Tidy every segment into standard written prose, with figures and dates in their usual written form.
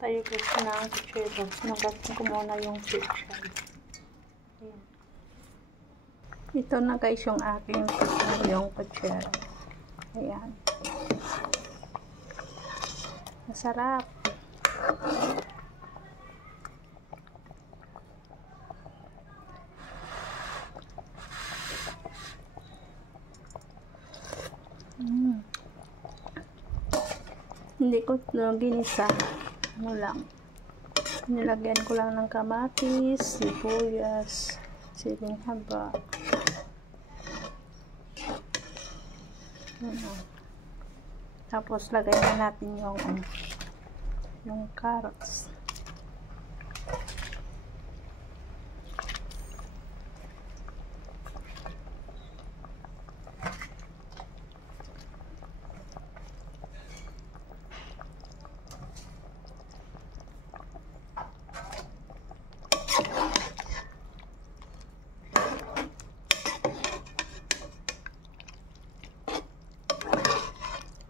tayo guys ng kutsero. Nugasan ko muna yung picture. Ayan. Ito na guys yung aking yung kutsero. Ayan. Masarap. Hindi ko ginisa. Ano lang. Nilagyan ko lang ng kamatis, sibuyas, siling haba. Tapos lagay na natin yung carrots.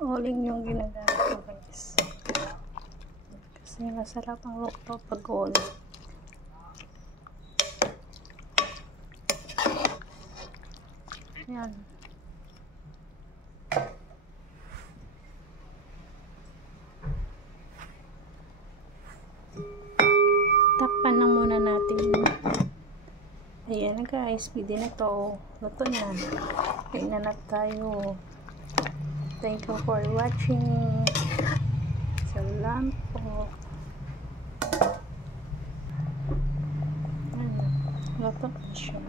Uling yung ginagamit ko guys. Kasi masarap ang lukto pag all. Yan. Takpan lang muna natin. Ayan guys, pwede na to. Luto na. Kainan na tayo. Thank you for watching. Salamat po. Luto na siya.